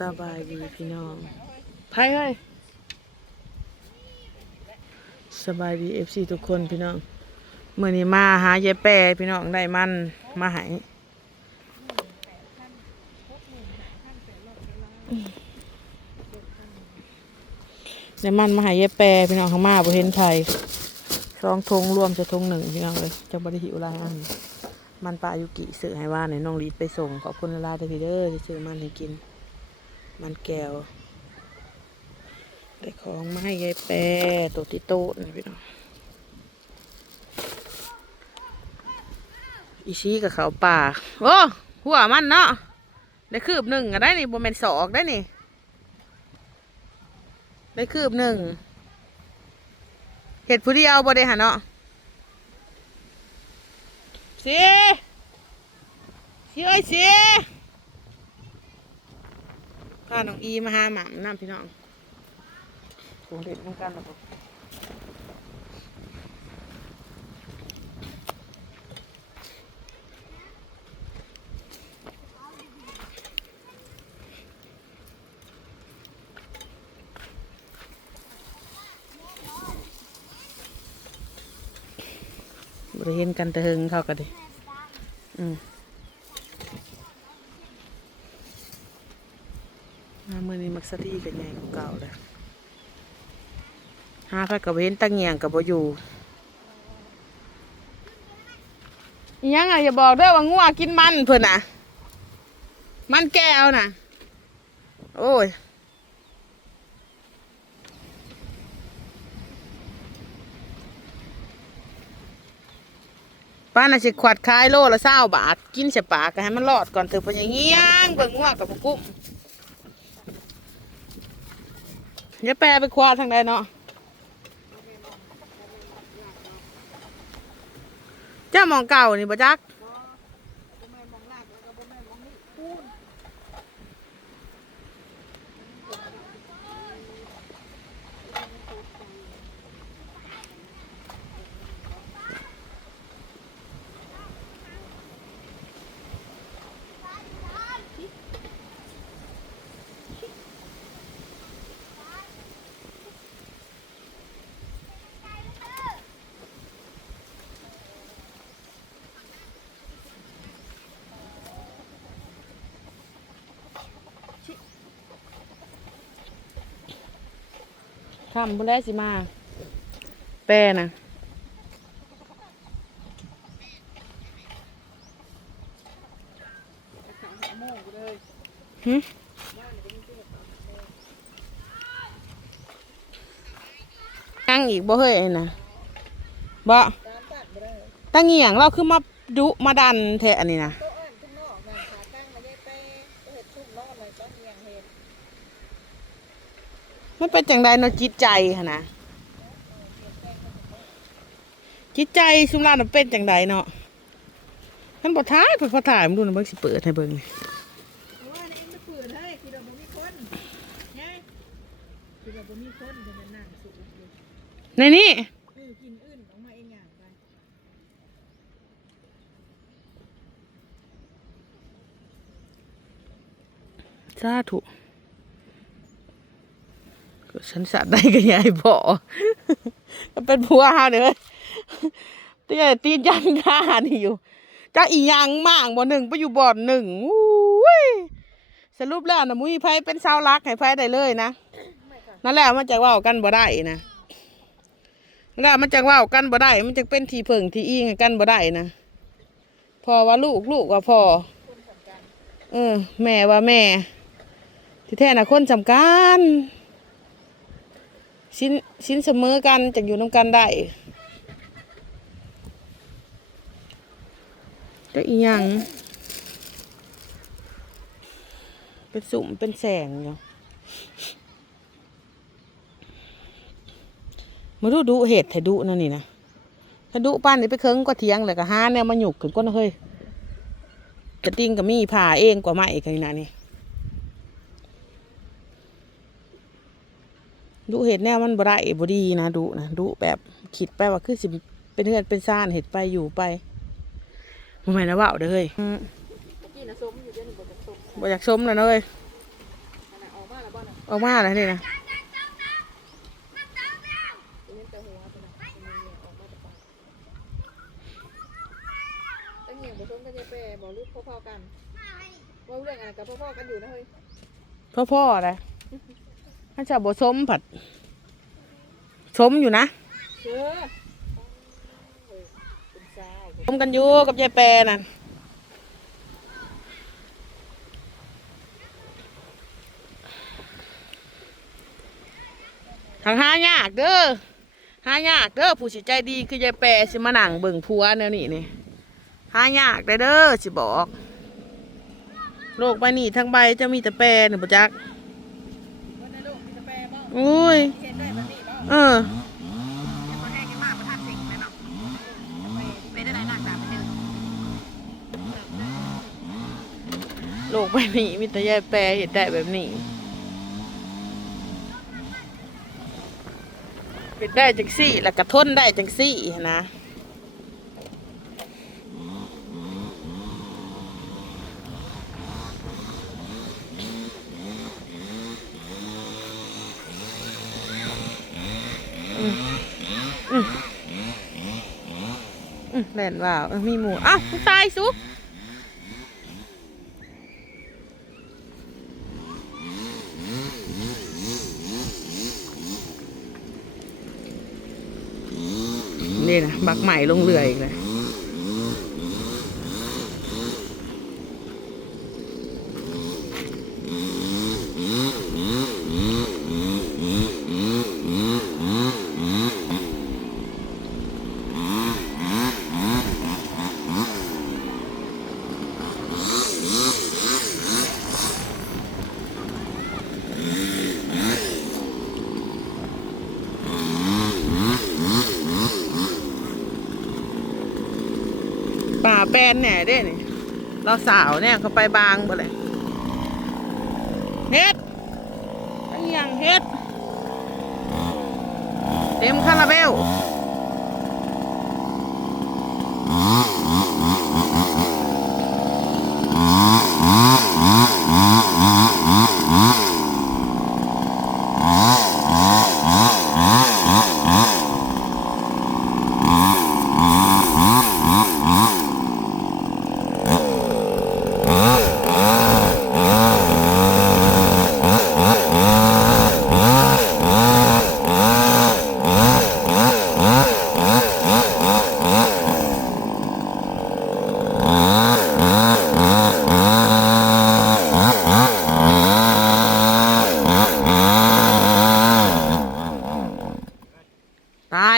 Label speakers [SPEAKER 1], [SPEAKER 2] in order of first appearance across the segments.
[SPEAKER 1] สบายดีพี่น้องไพ่เฮ้ยสบายดีเอฟซีทุกคนพี่น้องเมื่อนี้มาหายายแปรพี่น้องได้มันมาใหายได้มันมาใหายายแปรพี่น้องข้างมาบ่เห็นไทยสองทงรวมจะทงหนึ่งพี่น้องเลยจะบริหิวหลายอันมันปลายุกิซื้อให้ว่าในน้องลีดไปส่งขอบคุณลาเดอพี่เด้อที่ซื้อมันให้กิน มันแก้วได้ของมาให้ยายแปรตัวติโต้นะพี่น้องอีชี้กับเขาป่าโอ้หัวมันเนาะได้คืบหนึ่งได้นี่บนเป็นสอกได้นี่ได้คืบหนึ่งเห็ดผู้เดียวบ่ได้หะเนาะสิสิเอ้ยสิ พาน้องอีมาหาหม่ำน้ำพี่น้องคงเด็ดเหมือนกันนะผมบริเห็นกันแต่เฮงเขากันดิอืมมาเมื่อนี้มัก สตีกันใหญ่กว่าเก่าเลยหาไปกับเห็นตั้งเงียงกับบ่อยู่ยังอะอย่าบอกเด้อว่างัวกินมันเพิ่นน่ะมันแก้วน่ะโอ้ยป้าน่ะสิขวัดขายโลละเศร้าบาท กินเสียปากก็ให้มันรอดก่อนเถอะพราะอย่างเงี้ยงเบิ่งว่ากับบ่กุ้ม อย่าแปลไปควาทางใดเนาะเจ้าหมองเก่านี่บ่จัก คำบุแลสิมา แปรนะหึยังอีกบ่เฮ้ยไอ้น่ะบ่ตั้งเงียงเราคือมาดุมาดันแทอันนี้นะ
[SPEAKER 2] โต๊ะอ่านขึ้นนอกนั่นขาตั้งมาเย่เป้เห็ดชุ่มนอกเลยก็เมียงเห็ด
[SPEAKER 1] มัน เป็นจังใดเนาะจิตใจหนะจิตใจสุมราน่ะเป็นจังใดเนาะท่านบ่ท้ายเพิ่นบ่ถ่ายมันดูนะเบิ่งสิเปิดให้เบิ่งนี่
[SPEAKER 2] เพราะว่าในเอ็งจะฝืนเฮ้ยคือเราบ่มีคนไงคือเราบ่มีคนจะเป็นนั่งสุกอยู่
[SPEAKER 1] ในนี้
[SPEAKER 2] เออกินอื่นออกมาเองอย่างไป
[SPEAKER 1] สาธุ ฉันสัตว์ได้ก็ยายพอกเป็นผัวเฮาเด้อเตี้ยตีนยันข้านี่อยู่จักอีหยังมากบ่หนึ่งไปอยู่บ่อนหนึ่งอุ้ยสรุปแล้วนะมุ้ยไผเป็นสาวรักให้ไผได้เลยนะนั่นแหละมันจะว่ากันบ่ได้นะนั่นแหละมันจะว่ากันบ่ได้ มันจะเป็นทีเพิ่งทีอิงกันบ่ได้นะพอว่าลูกลูกว่าพอเออแม่ว่าแม่ ที่แท้น่ะคนสำคัญ ชิ้นชิ้นเสมอกันจะอยู่น้ำกันได้ก็อีหยังเป็นสุ่มเป็นแสงอยู่มาดูดูเหตุไถดุนั่นนี่นะถ้าดุป้านนี่ไปเคิงก็เถียงเลยก็ห้าเนี่ยมาหยุกขึ้นก้นเฮ้ยกระติ้งกับมีผ่าเองกว่าไม้กันนะนี่ ดูเห็ดแนวมันบ่ได้บ่ดีนะดูนะดูแบบคิดไปว่าคือสิเป็นเฮือนเป็นซ่านเห็ดไปอยู่ไปบ่แม่นนะว่าวเด้อเฮ้ยอืม
[SPEAKER 2] ตะกี้นะส้มอยู่เดี๋ยวหนูบอกจะส้ม
[SPEAKER 1] บ่อยากชมแล้วเด้อเฮ้ย
[SPEAKER 2] น
[SPEAKER 1] ออกมาแล้วนี่นะ
[SPEAKER 2] ตั้งเหยียงผสมกันจะแปรบอกลูกพ่อๆกันว่าเรื่องอะไร กับพ่อๆกันอยู่นะเฮ้า
[SPEAKER 1] จะบ่สมผัดสมอยู่นะ
[SPEAKER 2] ส
[SPEAKER 1] มกันอยู่กับยายแปรนั่นทางหายากเด้อหายากเด้อผู้สิใจดีคือยายแปรสิมานั่งเบิ่งผัวแนวนี้นี่หายากได้เด้อสิบอกโลกใบนี้ทั้งใบจะมีแต่แปรนี่บ่จัก
[SPEAKER 2] วักมี โอุ้
[SPEAKER 1] ย
[SPEAKER 2] เอ
[SPEAKER 1] อ
[SPEAKER 2] ยังมาแห้งยังมากไปหนักสามไปเดิน
[SPEAKER 1] โลกใบนี้มีแต่ยายแปรเห็นแต่แบบนี้เป็นได้จังซี่ แล้วก็ทนได้จังซี่นะ อืมอืมอืมแล่นว่าวมีหมูอ้าวตายสุนี่นะบักใหม่ลงเรืออีกเลยป่า แปนแหน่เด้นี่เราสาวเนี่ยเขาไปบางบ่เลยเฮ็ดอันยังเฮ็ด เต็มคาราเบล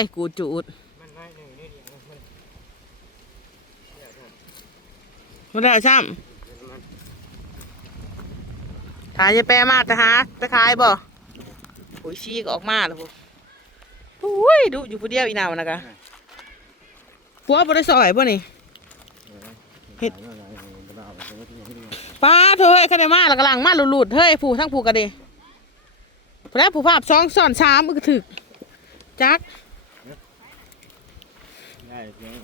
[SPEAKER 1] ตายกูจูดมันได้ซ้ำถ่ายจะแปรมาจะหาไปขายบ่โอ้ยชี้ก็ออกมาแล้วพวกโอ้ยดูอยู่ผู้เดียวอีนาวนะกะผัวบ่ได้ซอยบ่นี่เฮ็ดป้าเธอเฮ้ยคะแนนมาแล้วกำลังมาหลุดๆเฮ้ยผู้ทั้งผู้กันดิแล้วผู้ภาพสองซ้อนสามมันก็ถึกจัก
[SPEAKER 3] ได้เพียง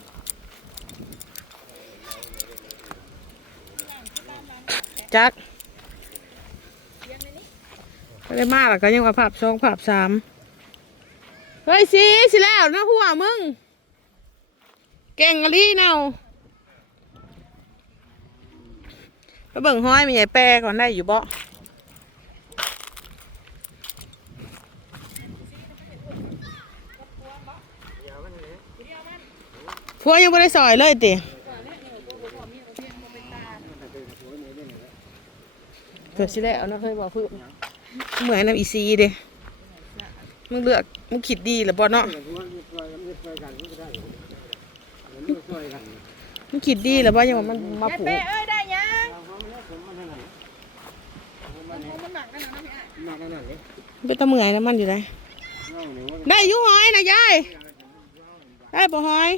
[SPEAKER 1] จักก็ได้มากแล้วก็ยังว่าภาพสองภาพสามเฮ้ยสิสิแล้วนะหัวมึง เก่งอะลี่เนาไปเบิ่งห้อยมีไอ้แปรก่อนได้อยู่บ่ พัวยังไม่ได้ซอยเลยติเกิดสิแล้วเนาะเคยบอกเพื่อนเหมือนน้ำอีซีเด้มึงเลือกมึงคิดดีหรือบ่เนาะมึงคิดดีหรือบ่ยังว่ามันมาผู
[SPEAKER 2] แปร
[SPEAKER 1] ก
[SPEAKER 2] เอ้ยได้ยังมันคงมันหนักกันนะพี่ไอ้
[SPEAKER 1] เป็นตะเมื่อยนะมันอยู่ไหนได้อยุหอยนะยายได้บ่หอย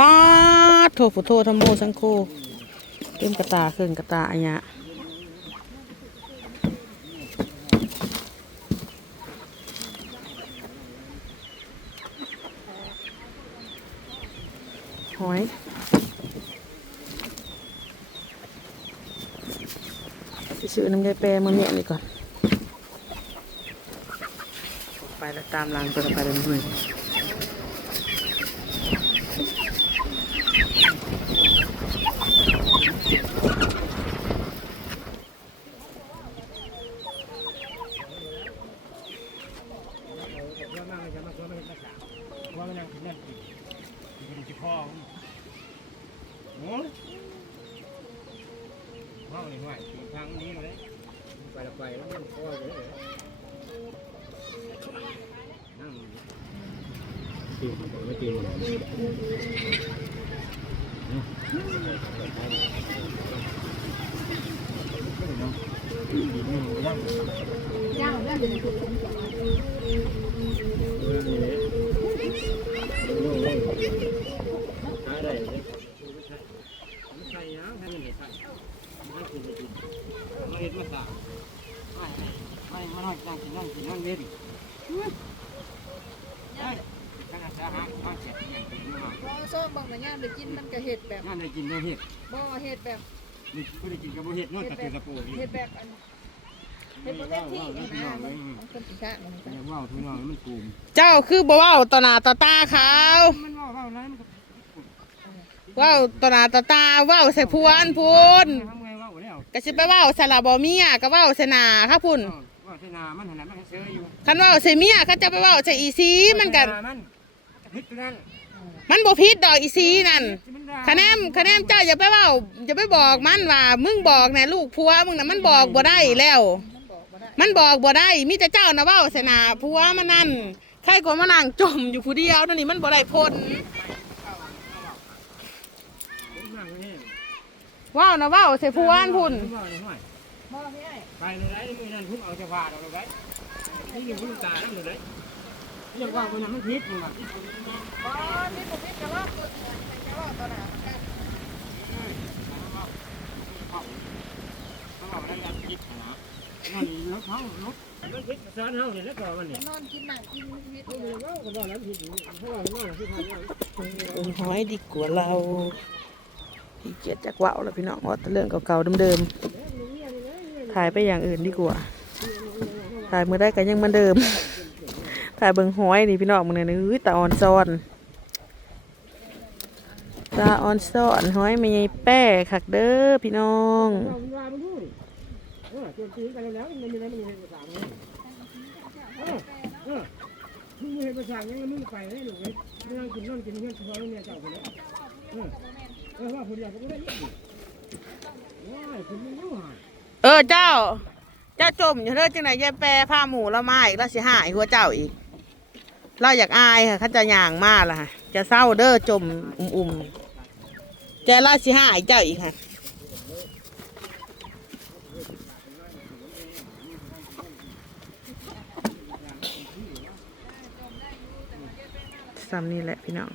[SPEAKER 1] ป้าโทฟุโทธรรมโมสังโฆเต็มกระตาขึ้นกระตาอันเนี้ยหอยไปซื้อน้ำยายแปรมาเมียนี่ก่อน ไปแล้วตามหลังตัวไปเลยมือ
[SPEAKER 3] ว่ามาจะมาว่ามาเห็นภาษาว่ามานั่งกินนั่นกินกินกินพ่อ โอ้ห้องนี่ห่วยทางนี้เลยไปละไปแล้วมันพ่อเลยนั่งตีนไม่ตีนนั่ง
[SPEAKER 2] ย่างนั่นเป็นคือ พอซ้อมบางอย่างได้กินมันก็ เห็ดแบบบ่เห็ดแบบเห็ดแบบเห็ดแบบอันเห็ดบ่เต็มที่นะมันมันคนอีกข้างมันก็
[SPEAKER 1] เจ้าคือบ่เว้าต่อหน้าต่อตาเขา
[SPEAKER 3] มันว่าว่าอะไรมันก็
[SPEAKER 1] เว้าต่อหน้าต่อตาเว้าใส่พวนพูน
[SPEAKER 3] ทำไงว่าแล้ว
[SPEAKER 1] ก็สิไปเว้าใส่ละบ่เมียก็เว้าใส่หน้าค่ะพุ่น
[SPEAKER 3] ว่าเสนามันหันมันเสืออยู่
[SPEAKER 1] คันเว้าใส่เมียเขาจะไปเว้าใส่อีซีมันก็
[SPEAKER 3] มันพิษนั่น
[SPEAKER 1] มันบ่ผิดดอกอีซีนั่นคะแนนคะแนนเจ้าอย่าไปเว้าอย่าไปบอกมันว่า มึงบอกแน่ลูกผัวมึงน่ะมันบอกบ่ได้แล้ว
[SPEAKER 2] มันบอกบ่ได้
[SPEAKER 1] มันบอกบ่ได้มีแต่เจ้านะเว้าใส่หน้าผัวมันนั่นใครก็มานั่งจมอยู่ผู้เดียวนั่นนี่มันบ่ได้พ้นเว้านะเว้าใส่ผัวอันพุ่น
[SPEAKER 2] บ่พี่ไอ้
[SPEAKER 3] ไปเลยได้มือนั่นพุ่งเอาจะว่าเราเลยนี่อยู่พุ่งตานั่นเลยเรียกว่ามันมันพิษมัน
[SPEAKER 2] บ่นี่บ่พี่ก็ว่าเปิดก็ว่าตอนนั้นกัน
[SPEAKER 3] เขาบอกได้รับพิษนะนั่นรถ เขารถมันพิษซ้อนเฮาเนี่ยแล้วก็มันนี่
[SPEAKER 2] นอนกินหนังกินวิต
[SPEAKER 3] เขาบอกว่าเขาบอกแล้วพิษเขาบอกว่าพิษเขา
[SPEAKER 1] อุ่นหอยดีกว่าเราพี่เกียดจากว่าวแล้วพี่น้องว่าแต่เรื่องเก่าๆเดิมๆถ่ายไปอย่างอื่นดีกว่าถ่ายมือได้กันยังเหมือนเดิมถ่ายเบิงหอยนี่พี่น้องมึงเนี่ยนี่อุ้ยตาอ่อนซ้อนตาอ่อนซ้อนหอยไม่ใหญ่แป้คักเด้อพี่น้อง
[SPEAKER 3] เราเวนดูเออตัวตีกันแล้วมันมีอะไรมันมีภาษาเนี่ยเออเออมึงมีภาษาเนี่ยมึงไปได้หรือไงไม่ต้องกินนั่นกินนี่เฉพาะเนี่ยเจ้าคนนี้เออเออว่าคนเดียวก็ไม่ได้ยิ่งว้ายคุณไม่รู้อะ
[SPEAKER 1] เออเจ้า เจ้าจมอยู่เด้อจังไหนยายแปรผ้าหมูแล้วมาอีกแล้วสิหายหัวเจ้าอีก เราอยากอายค่ะเขาจะย่างมากล่ะค่ะจะเศร้าเด้อจมอุ่มๆแกล่าสิหายเจ้าอีกค่ะ ซ้ำนี่แหละพี่น้อง